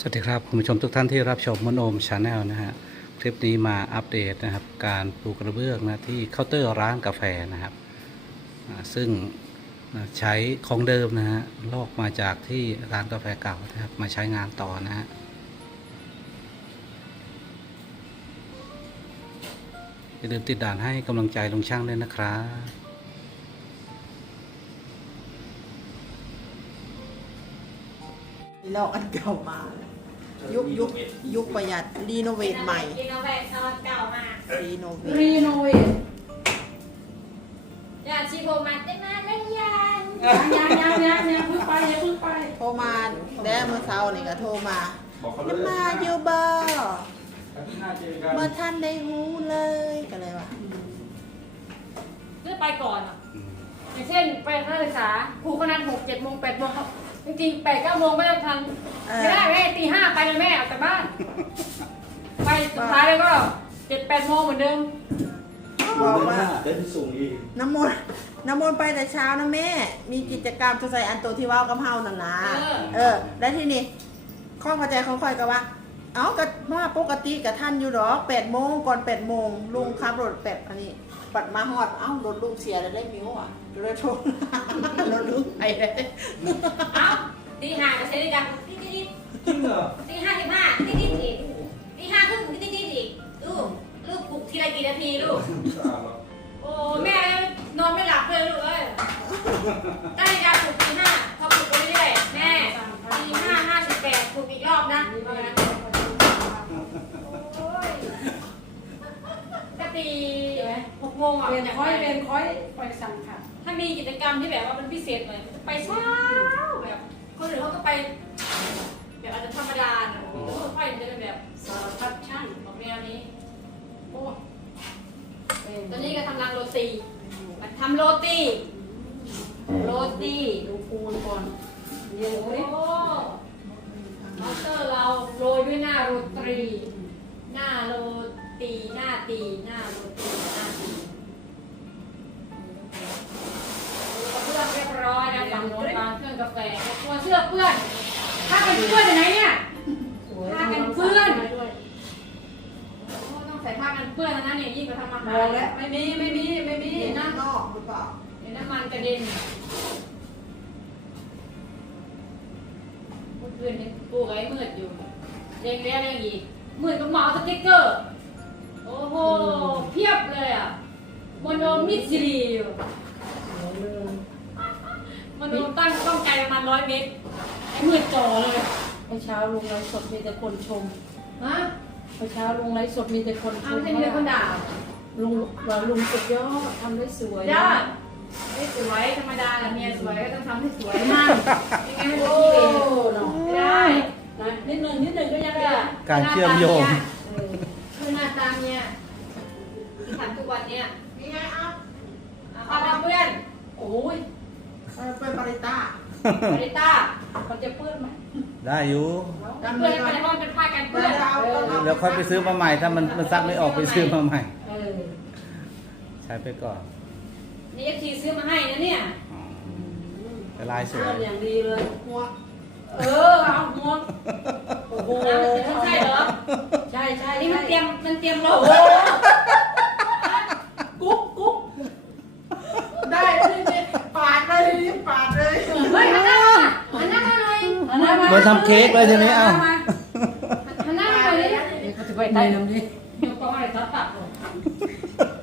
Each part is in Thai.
สวัสดีครับคุณผู้ชมทุกท่านที่รับชมมโนมชาแนลนะฮะคลิปนี้มาอัปเดตนะครับ การปูกระเบื้องนะที่เคาน์เตอร์ร้านกาแฟนะครับ ซึ่งใช้ของเดิมนะฮะลอกมาจากที่ร้านกาแฟเก่านะครับมาใช้งานต่อนะฮะอย่าลืมติดด่านให้กำลังใจลงช่างด้วยนะครับลอกอันเก่ามา ยุคยุคยุคประหยัดรีโนเวทใหม่รีโนเวทตอนเก่ามารีโนเวทรีโนเวทอย่าชีโบมันได้มาเล่นยันยังยังยังยังเพิ่งไปยังเพิ่งไปโทรมาแล้วเมื่อเช้านี่ก็โทรมาบอกเขาเลจะยมาอยู่บ่อาทิตย์หน้าเจอกันเมื่อท่านได้หูเลยก็เลยว่าเพื่อไปก่อนอะอย่างเช่นไปนักศึกษาครูก็นัดหกเจ็ดโมงแปดโมงครับ จริงๆแปดเก้าโมงไม่ได้ทันไม่ได้แม่ตีห้าไปเลยแม่ออกจากบ้าน ไปสุดท้ายแล้วก็เจ็ดแปดโมงเหมือนเดิมบอกว่าได้ที่สูงอีกน้ำมนต์น้ำมนต์ไปแต่เช้านะแม่ มีกิจกรรมจะใส่อันโตที่เว่าวกับเฮานั่นนะเออ แล้วที่นี่ข้อเข้าใจของข่อยก็ว่า เอ้าก็ว่าปกติกับท่านอยู่หรอแปดโมงก่อนแปดโมงลุงขับรถแปดอันนี้ ปัดมาฮอดเอ้ารถลุงเสียแล้วได้มิวอะเลยโทรรถลุงไปเลยเอ้าตีห้าก็ใช้ด้วยกันตีตีจริงเหรอตีห้าสิบห้าตีตีอีกตีห้าครึ่งตีตีอีกลูกลูกปลุกทีละกี่นาทีลูกสะอาดหรอโอ้แม่นอนไม่หลับเลยลูกเอ้ยตั้งนาฬิกาปลุกตีห้าพอปลุกไปเรื่อยๆแม่ตีห้าห้าสิบแปดปลุกอีกรอบนะเอานะโอ้ยก็ตี หกโมงอะเรียนอยากค่อยไปเรียนค่อยไปสั่งค่ะ ถ้ามีกิจกรรมที่แบบว่ามันพิเศษหน่อยจะไปเช้าแบบคนอื่นเขาก็ไป แบบอาจจะธรรมดาเนอะโอ้โหค่อยจะเป็นแบบสารพัดช่างออกแนวนี้โอ้เป็นตอนนี้ก็ทำรังโรตีมาทำโรตีโรตีดูปูนก่อนเย็นโอ้เว้ยมอเตอร์เราโรยด้วยหน้าโรตรี หน้าโรตี หน้าตี หน้าโรตี หน้าตี ร้อยนะฝั่งโน้นวางเครื่องกาแฟกลัวเสื้อเปื้อนถ้ากันเปื้อนยังไงเนี่ยสวยพากันเพื่อนโอ้ต้องใส่ผ้ากันเปื้อนแล้วนะเนี่ยยิ่งกว่าทำอาหาอรแล้ว ไม่มีไม่มีไม่มีนี่นะนอกหรือเปล่าเดี๋ยวน้ำมันกระเด็นเมื่อคืนนี้ปูไอ้มืดอยู่เรียงแล้วเรียงอีกมืดก็เหมาสติ๊กเกอร์ โอ้โห เพียบเลยอะโมโนมิซิลีอยู่ โมโนตั้งกล้องไกลประมาณร้อยเมตรไอ้มืดจ่อเลยเมื่อเช้าลุงไลฟ์สดมีแต่คนชมฮะเมื่อเช้าลุงไลฟ์สดมีแต่คนชเอามไม่ใช่มีแต่คนด่าลุงว่าลุงสุดยอดทำได้สวยยอดไม่สวยธรรมดาแหละเมียสวยก็ต้องทำให้สวยมากไม่งั้นมันจะโอ้ขี้เหร่เนาะไม่ได้นะนิดหนึ่งนิดหนึ่งก็ยังได้การเชื่อมโยง เออคือหน้าตาเนี่ยที่ทำทุกวันเนี่ยนี่ไงเอ้าเอาละเพื่อนโอ้ย เออเป็นปาริต้าบริต้ามันจะเปื้อนไหมได้อยู่เพื่อนไปในห้องเป็นผ้ากันเพื่อนเอาเอาเอาเดี๋ยวค่อยไปซื้อมาใหม่ ถ้ามันมันซักไม่ออกไปซื้อมาใหม่เออใช้ไปก่อน นี่เอฟซีซื้อมาให้นะเนี่ยอ๋อแต่ลายสวเปื้อยนอย่างดีเลยหัวเออเอาหมดโอ้โหมันใช่เหรอใช่ใช่นี่มันเตรียมมันเตรียมรถ กุ๊กกุ๊ก ได้นี่นี่ปาดเลยนี่ปาดเลย เฮ้ยหันหน้ามาหันหน้ามาหน่อย อันนั้นมา เหมือน ทำเค้กเลยทีนี้เอ้าหันหน้ามาหน่อยดิเขาจะไปได้น้ำดิเดี๋ยวต้องอะไรตัดตัด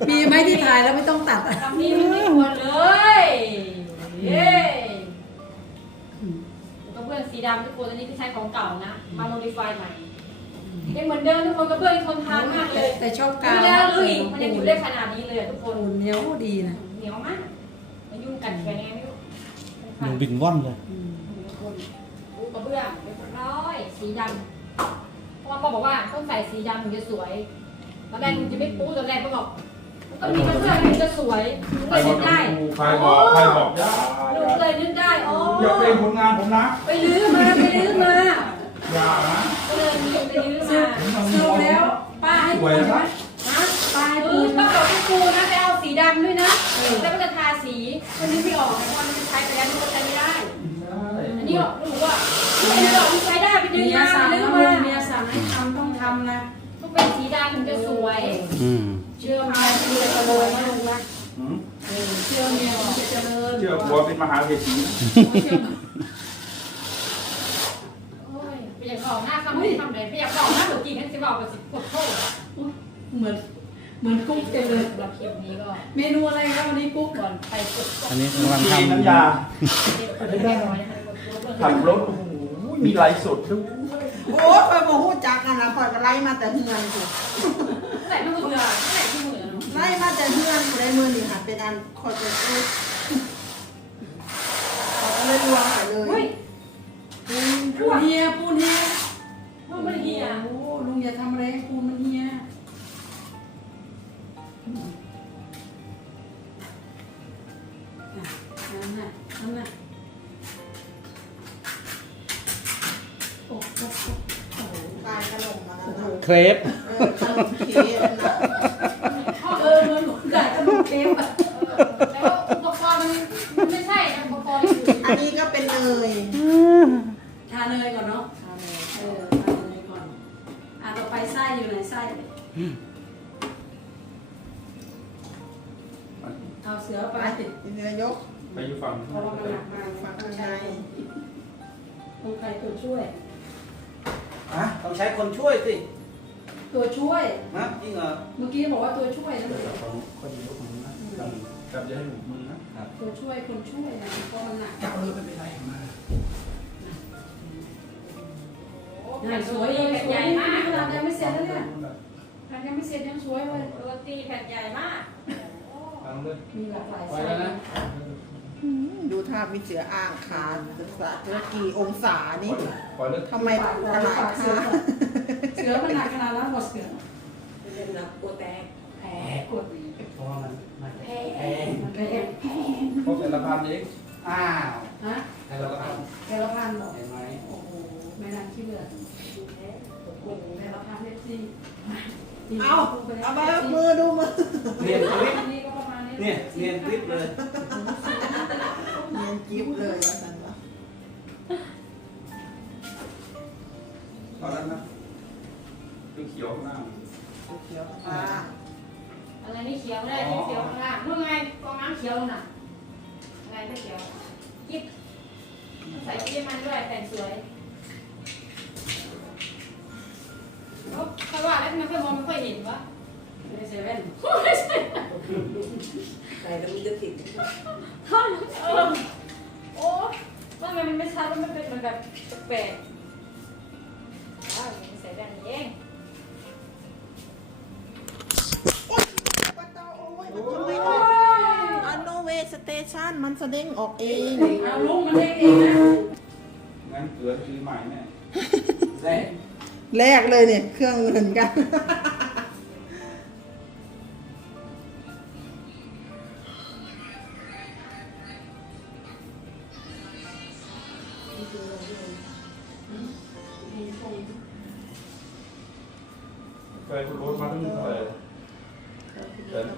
มีไหมที่ถ่ายแล้วไม่ต้องตัดอะคำนี้มันไม่ควรเลยเย้กระเบื้องสีดำทุกคนอันนี้ที่ใช้ของเก่านะ มาโมดิฟายใหม่ยังเหมือนเดิมทุกคนกระเบื้องทนทานมากเลย แต่ชอบดูการแล้วรู้อีกมันยังอยู่ได้ขนาดนี้เลยอะทุกคนปูนเหนียวดีนะเหนียวมากมันยุ่งกัดแขนยังไงไม่รู้หนูบินว่อนเลยอืม รูกระเบื้องเรียบร้อยสีดำเพราะว่าพ่อบอกว่าต้องใส่สีดำถึงจะสวยตอนแรกมึงจะไม่ปูตอนแรกก็บอกมันต้องมีกระเบื้องถึงจะสวยมึงใคเลรยบอนึกกได้ใครบอกใครบอกอย่าลูกเลยนึกได้อ๋ออย่าเป็นผลงานผมนะ ไปลื้อมาไปลื้อมาอย่านะก็เลยมีไปลื้อมาสรุปแล้วป้าให้ปูวยนะไหมฮะป้าให้ปูอนไหมต้องบอกให้ครูนะไปเอาสีดำด้วยนะแล้วก็จะทาสีมันนึกไม่ออกเพราะมันใช้ไปแล้วมันก็ใช้ไม่ได้อันนี้หรอกหนูว่า ไม่ได้หรอกมันใช้ได้ไปดึงมาไปลื้อำนะต้องเป็นสีดำถึงจะสวย อืมเชื่อมายที่จะโรยนะลุงนะหืมเออเชื่อเมียมันจะเจริญเชื่อผัวเป็นมหาเศรษฐีนะโอ้ยไปอยากบอกหน้าคำนี้คำไหนไปอยากบอกหน้าตัวจริงให้จะบอกกับสิบกดโทษเหมือนเหมือนกุ๊กจังเลย สำหรับคลิปนี้ก็เมนูอะไรครับวันนี้กุ๊กก่อนไปกดอันนี้กำลังมีทำน้ำยาเด็ดไปได้น้อยนะคะกดโทษขับรถโอ้โห มีไลฟ์สดด้วยโอ้คอยบอกหูจักกันนะคอยก็ไล่มาแต่เฮือนกูใส่ไม่เบื่อใส่ที่เหมือนไล่มาแต่เฮือนกูได้มือนี่ค่ะเป็นอันคอยจะพูดเขาก็เลยรวมไปเลเฮ้ยยปูนเฮียปูนเฮียมันไม่ดีอะโอ้ลุงอย่าทำอะไรให้ปูนมันเฮียน่ะนั่นน่ะนั่นน่ะ เครปเออขนมเค้กนะเออเหมือนหนูได้ขนมเค้กอะแล้วอุปกรณ์มันไม่ใช่อุปกรณ์อันนี้ก็เป็นเนยทาเนยก่อนเนาะ เออทาเนยก่อน อะต่อไปไส้อยู่ไหนไส้ เอาเสือไปไปเนื้อยกไปอยู่ฝั่งเพราะว่ามันหนักมากฝักข้างในต้องใครตัวช่วย อะต้องใช้คนช่วยสิ ตัวช่วย นะจริงเหรอเมื่อกี้บอกว่าตัวช่วยนะคนยกมือนะจับจับอย่าให้หลุดมือนะตัวช่วยคนช่วยนะเพราะมันหนักจับเลยไม่เป็นไรมาหนักสวยเลยแผ่นสใหวญ่ยมากขนาดยังไม่เสร็จแล้วเนี่ยขนาดยังไม่เสร็จยังสวยเลยโรตีแผ่นใหญ่มากฟังเลยมีหลากหลายไปไส้แล้วนะดูท่ามีเสืออ่างคานศึกษาเจอกี่องศานี่ปล่อยเลยทำไมกระหลายเสือท่า เสือมันหนักขนาดนั้นหมดเสือเป็นนักโกแตกแผลกดเพราะว่ามันมันแพ้แพงมันแผลเพราะแต่ละพันเองอ้าวฮะแต่เราก็ทแผลละพันบอกำเห็นไหมโอ้โหไม่นานขี้เลือดโอ้โหแผลละพันเอฟซีเอาเอาไปมือดูมือเรียนคลิปนี่ก็ประมาณนี้เนี่ยเรียนคลิปเลยเนียนกิ๊บเลยว่าสันวะตอนนั้นนะ เขียวข้างหน้าเขียวข้างล่างอะไรนี่เขียวเลยนี่เขียวข้างล่างนู่นไงกองน้ำเขียวน่ะอะไรไม่เขียวยิบใส่ที่มันด้วยแต่งสวยเขาว่าแล้วทำไมค่อยมองไม่ค่อยเห็นวะในเซเว่นท่อนเออโอ้ว่าทำไมมันไม่ชัดว่ามันเป็นเหมือนแบบแปลก แสดงออกเองเอาลุงมันเองเองนะงั้นเกลือซื้อใหม่แน่ได้แรกเลยเนี่ย เครื่องเหมือนกันเคยคุณรถมาตั้งแต่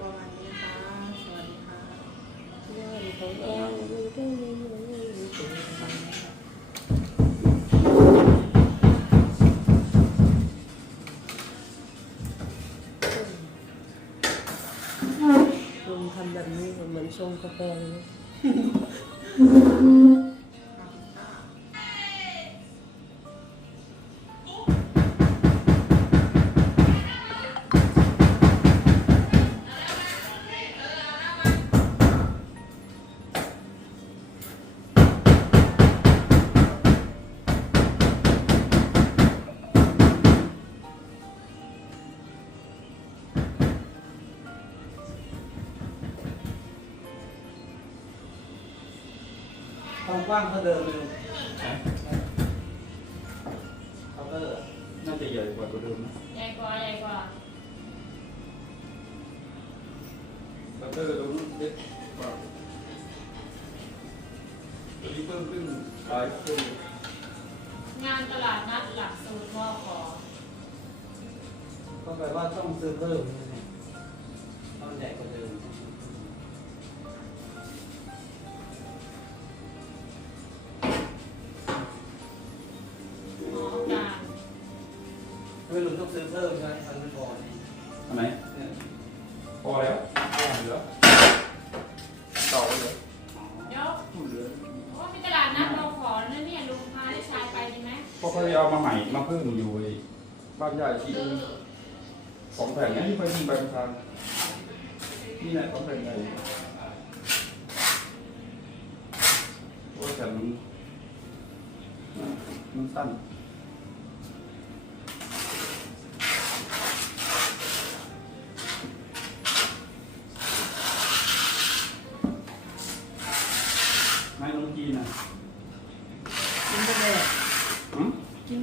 ปร ทำแบบนี้เหมือนชงกาแฟเลย กว้างเท่าเดิมเลยเคาน์เตอร์น่าจะใหญ่กว่าตัวเดิมนะใหญ่กว่าใหญ่กว่าบัตเตอร์ตรงนู้นเล็กกว่าตัวนี้เพิ่มขึ้นหลายขึ้นงานตลาดนัดหลักสูตรมอขอก็แปลว่าต้องซื้อเพิ่มเลยต้องใหญ่กว่าเดิม ลือต่อไปเลยเดี๋ยวเหลือโอ้มีตลาดนัดเราขอแล้วเนี่ยลุงพาลูกชายไปดีไหมพอเขาจะเอามาใหม่มาเพิ่มอยู่ไอ้บ้านใหญ่ที่สองแผ่นนี้ที่ไปยิงไปประธานนี่แหละสองแผ่นใหญ่โอ้ยแต่มันมันสั้น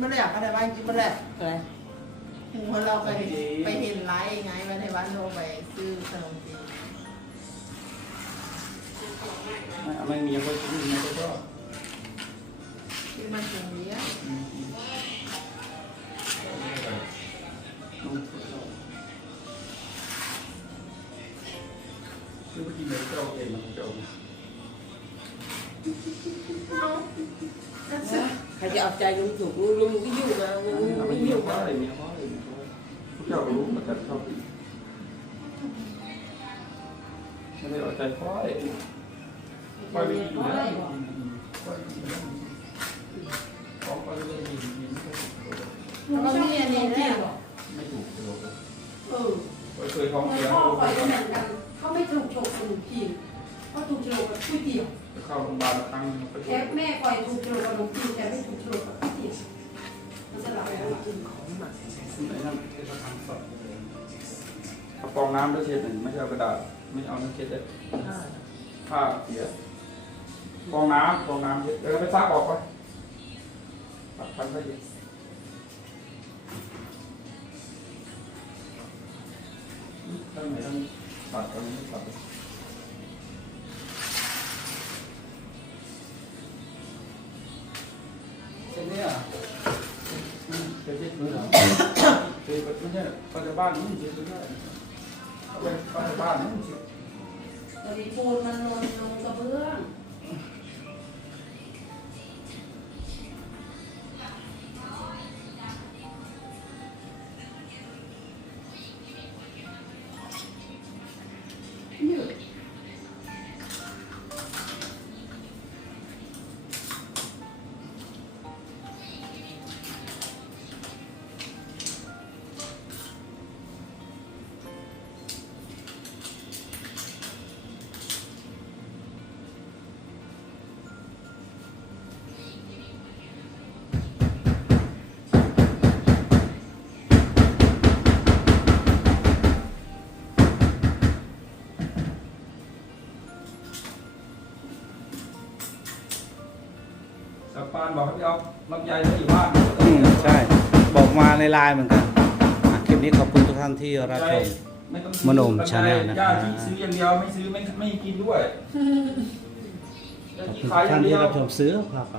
มกินไปเลยอะไปไทยบ้านกินไปเลยอะไรหูเราไปไปเห็นไลฟ์ไงไปไทยบ้านโทรไปซื้อขนมจีนไม่ไม่มีอะไรกินไม่ก็ซื้อมาถุงเดียวคือไปกินเลยก็เอาเองมันจะเอา ใครจะเอาใจลุงถูกลุงลุงก็ยุ่งนะลุงเอาไม่ไปเมียยุ่งว่านะอะไรเมียว่าอะไรทุกอย่ารู้เหมือนกันชอบกินไม่ได้เอาใจค่อยค่อยไปกินนะค่อยกินนะของค่อยไม่ได้กินกินเราเนี่ยนี่แหละไม่ถูกเลยเออเคยท้องพ่เสียอคอยก็เหมือนกันเขาไม่ถูกฉกขนมจี นเขาถูกโฉกกับก๋วยเตี๋ยวไปเข้าโรงพยาบาลครั้งไปแค่แม่คอยถูกโฉกกับขนมจีนแต่ไม่ถูกโฉกกับก๋วยเตี๋ยวมันสลับกันกินของไอ้นั่นเอาฟองน้ำแล้วเช็ดหนึ่งไม่ใช่เอากระดาษไม่เอาน้ำเช็ดเลยผ้าเสียฟองน้ำฟองน้ำเช็ดแล้วก็ไปซักออกไปตัดพันไปเย็นท่านไหนท่านตัดตรงนี้ตัด ไม่ใช่ปัจจุบันนี่เช็ดไม่ได้เอาไปปัจจุบันนี่เช็ดตอนนี้ปูนมันลนลงกระเบื้อง บอกให้เอาลำไยไว้อยู่บ้านอืมใช่ บอกมาในไลน์เหมือนกันอะคลิปนี้ขอบคุณทุกท่านที่รับชม ไต้องมโนมลำไย Channel นะครับ ญาติที่ซื้ออย่างเดียวไม่ซื้อไม่ไม่กินด้วยขอบคุณทุกท่านที่รับชมซื้อพาไป